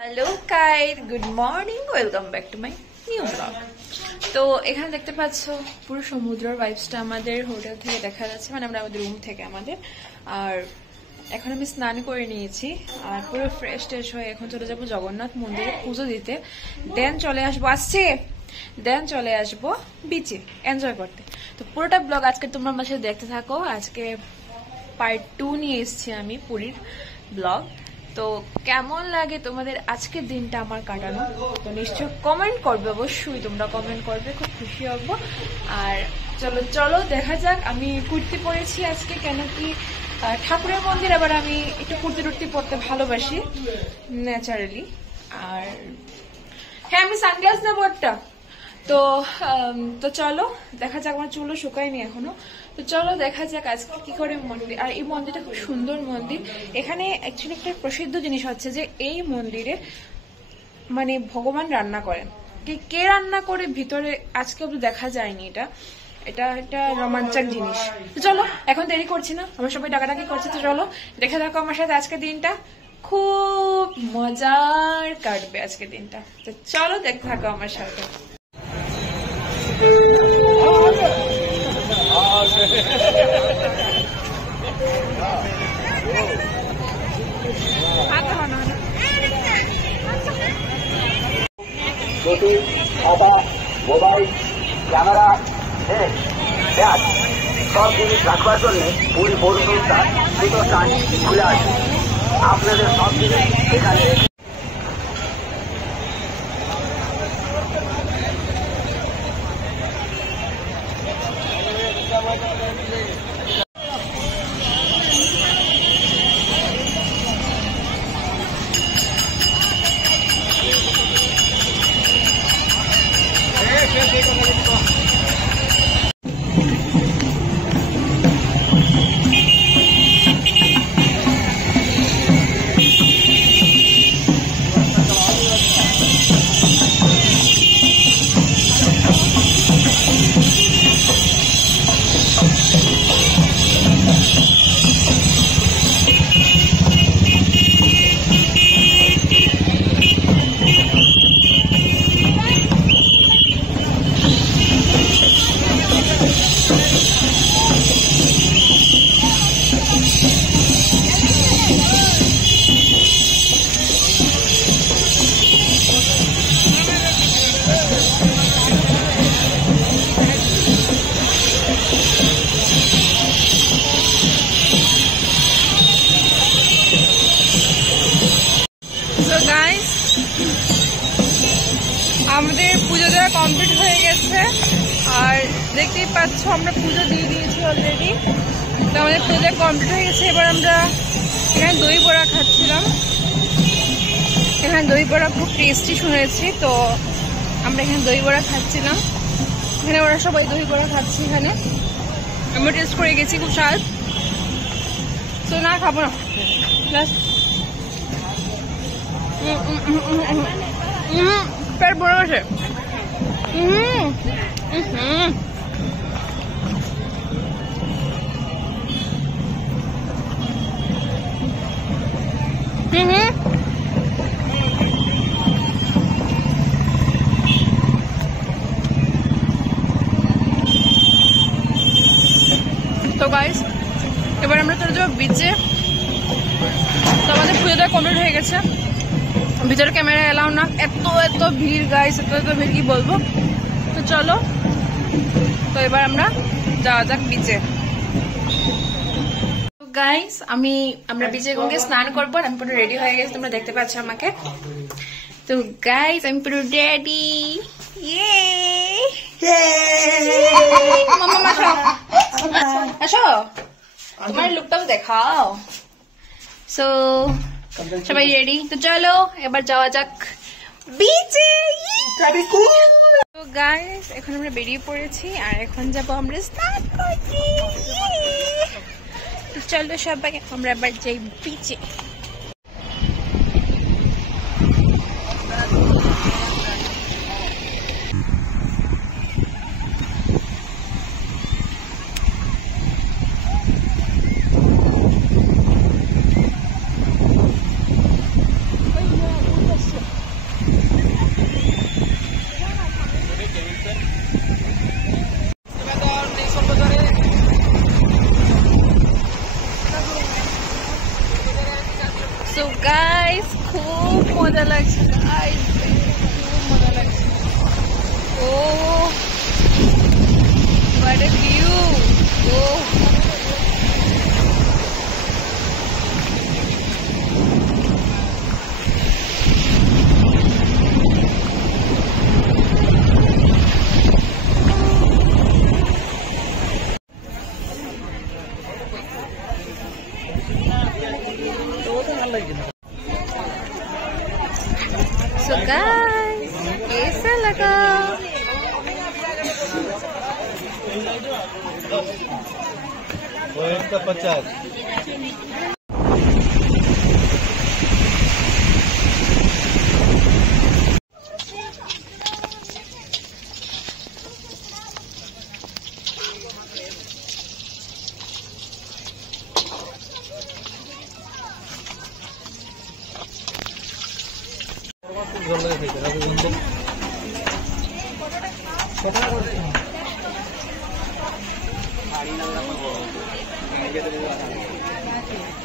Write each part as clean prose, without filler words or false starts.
Hello guys, good morning, welcome back to my new blog. তো এখানে দেখতে পাচ্ছ পুরো সমুদ্রের ভাইবসটা আমাদের হোটেল থেকে দেখা যাচ্ছে, মানে আমরা আমাদের রুম থেকে আমাদের। আর এখন আমি স্নান করে নিয়েছি আর পুরো ফ্রেশ ট্রেশ হয়ে এখন চলে যাবো জগন্নাথ মন্দিরে পুজো দিতে। দেন চলে আসবো বিচে এনজয় করতে। তো পুরোটা ব্লগ আজকে তোমরা আমার সাথে দেখতে থাকো। আজকে পার্ট 2 নিয়ে এসেছি আমি পুরীর ব্লগ। তো কেমন লাগে তোমাদের আজকের দিনটা আমার কাটানো, তো নিশ্চয় কমেন্ট করবে, অবশ্যই তোমরা কমেন্ট করবে, খুব খুশি হব। আর চলো দেখা যাক। আমি কুর্তি পরেছি আজকে, কেন কি ঠাকুরের মন্দির, আবার আমি একটু কুর্তি পরতে ভালোবাসি ন্যাচারালি। আর হ্যাঁ, আমি সানগ্লাস নেবো একটা। তো চলো দেখা যাক। আমার চুলও শুকায়নি এখনো। তো চলো দেখা যাক আজকে কি করে মন্দির। আর এই মন্দিরটা খুব সুন্দর মন্দির। এখানে অ্যাকচুয়ালি একটা প্রসিদ্ধ জিনিস হচ্ছে যে এই মন্দিরে মানে ভগবান রান্না করেন। কে রান্না করে ভিতরে আজকে অব্দি দেখা যায়নি। এটা একটা রোমাঞ্চক জিনিস। তো চলো, এখন দেরি করছি না, আমরা সবাই ডাকাডাকি করছি। তো চলো দেখে থাকো আমার সাথে আজকের দিনটা, খুব মজার কাটবে আজকের দিনটা। তো চলো দেখতে থাকো আমার সাথে। খাতা, মোবাইল, ক্যামেরা, ব্যাগ সব জিনিস রাখবার জন্য পুরী পৌরসংস্থা দুটো স্থান খুলে আছে। আপনাদের সব জিনিস এখানে আমাদের পুজো দেওয়া কমপ্লিট হয়ে গেছে। আর দেখতেই পাচ্ছ আমরা পুজো দিয়ে দিয়েছি অলরেডি। তো আমাদের পুজো দেওয়া কমপ্লিট হয়ে গেছে। এবার আমরা এখানে দই বড়া খাচ্ছিলাম। এখানে দই বড়া খুব টেস্টি শুনেছি, তো আমরা এখানে দই বড়া খাচ্ছিলাম। এখানে ওরা সবাই দই বড়া খাচ্ছি। এখানে আমরা টেস্ট করে গেছি, খুব স্বাদ। তো না খাবো না, পেট ভরে গেছে। তো গাইস, এবার আমরা চলে যাবো বিচে। তো আমাদের পুজোটা কমপ্লিট হয়ে গেছে। ভিতরে ক্যামেরা এলাও না, এত ভিড় গাইস, এত ভিড় কি বলবো। তো চলো, তো এবার আমরা যাওয়া যাক বিচে। গাইস আমরা বিচে গিয়ে স্নান করবো। আমি পুরো রেডি হয়ে গেছি, তোমরা দেখতে পাচ্ছ আমাকে। তো গাইস আমি পুরো রেডি। মামা আসো, তোমার লুকটাও দেখাও। সো সবাই রেডি, তো চলো এবার যাওয়া যাক বিচে। তো গাইস এখন আমরা বেরিয়ে পড়েছি আর এখন যাবো আমরা স্নান করতে। তো চলো সবাই আমরা এবার যাই বিচে। सो गाइस कैसा लगा? वो 150।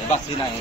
বাসি নাই